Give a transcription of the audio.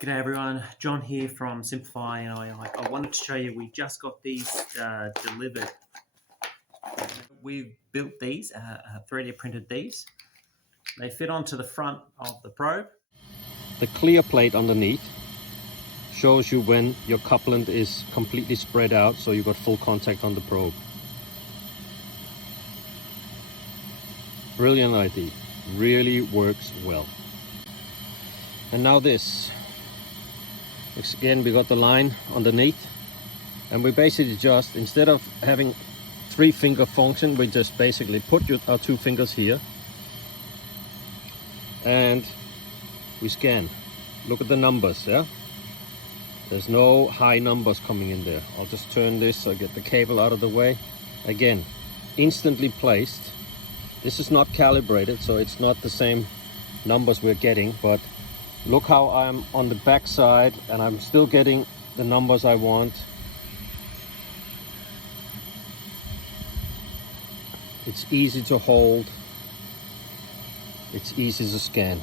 G'day everyone, John here from Simplify, and I wanted to show you, we just got these delivered. We've built these, 3D printed these. They fit onto the front of the probe. The clear plate underneath shows you when your couplant is completely spread out, so you've got full contact on the probe. Brilliant idea, really works well. And now this. Again, we got the line underneath, and we basically just, instead of having 3-finger function, we just basically put our 2 fingers here and we scan. Look at the numbers, yeah? There's no high numbers coming in there. I'll just turn this so I get the cable out of the way. Again, instantly placed. This is not calibrated, so it's not the same numbers we're getting, but look how I'm on the back side and I'm still getting the numbers I want. It's easy to hold. It's easy to scan.